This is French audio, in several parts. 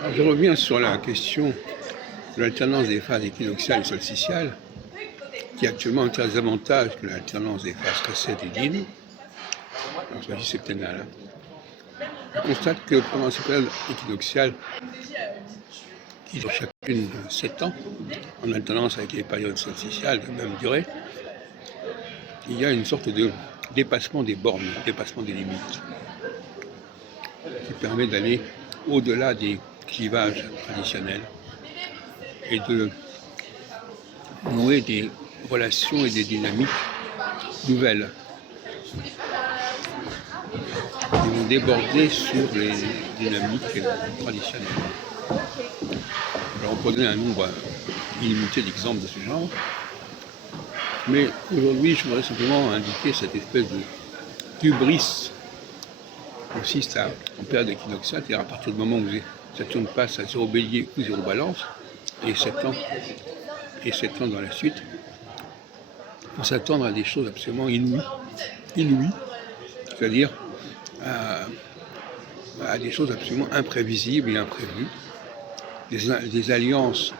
Alors, je reviens sur la question de l'alternance des phases équinoxiales et solsticiales, qui actuellement a un tel avantage que l'alternance des phases Casset et Dine, en soit septennale. On constate que pendant ces périodes équinoxiales, qui durent chacune 7 ans, en alternance avec les périodes solsticiales de même durée, il y a une sorte de dépassement des bornes, dépassement des limites, qui permet d'aller au-delà des clivages traditionnels et de nouer des relations et des dynamiques nouvelles qui vont déborder sur les dynamiques traditionnelles. Alors on peut donner un nombre illimité d'exemples de ce genre, mais aujourd'hui je voudrais simplement indiquer cette espèce de hubris qui consiste en période équinoxiale, c'est-à-dire à partir du moment où Saturne passe à 0 bélier ou 0 balance, et 7 ans dans la suite, il faut s'attendre à des choses absolument inouïes, c'est-à-dire à des choses absolument imprévisibles et imprévues, des alliances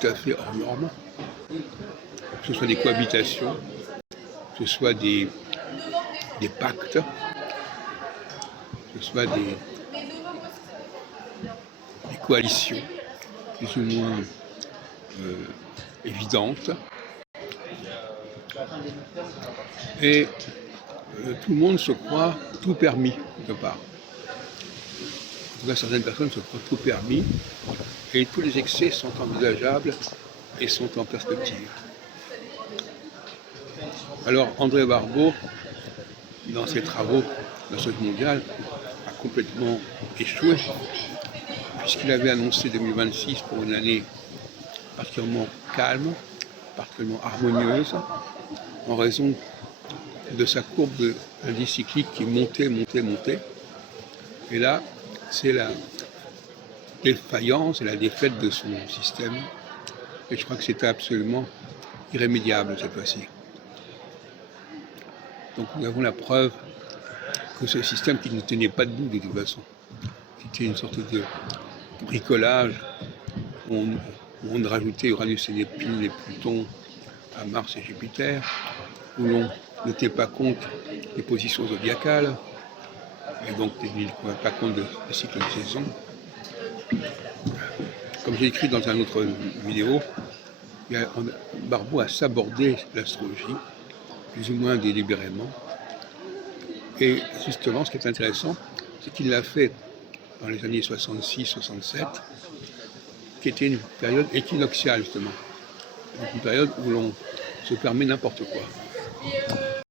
tout à fait hors normes, que ce soit des cohabitations, que ce soit des pactes, que ce soit des coalitions plus ou moins évidentes. Et tout le monde se croit tout permis, quelque part. En tout cas, certaines personnes se croient tout permis, et tous les excès sont envisageables et sont en perspective. Alors, André Barbeau, dans ses travaux de la Société mondiale, a complètement échoué, puisqu'il avait annoncé 2026 pour une année particulièrement calme, particulièrement harmonieuse, en raison de sa courbe d'indice cyclique qui montait. Et là, c'est la défaillance et la défaite de son système. Et je crois que c'était absolument irrémédiable cette fois-ci. Donc nous avons la preuve que ce système qui ne tenait pas debout de toute façon, qui était une sorte de bricolage où on rajoutait Uranus et Neptune et Pluton à Mars et Jupiter, où l'on ne tenait pas compte des positions zodiacales, et donc ne tenait pas compte des cycles de saison. Comme j'ai écrit dans une autre vidéo, Barbeau a sabordé l'astrologie, plus ou moins délibérément. Et justement, ce qui est intéressant, c'est qu'il l'a fait dans les années 66-67, qui était une période équinoxiale, justement. Donc une période où l'on se permet n'importe quoi.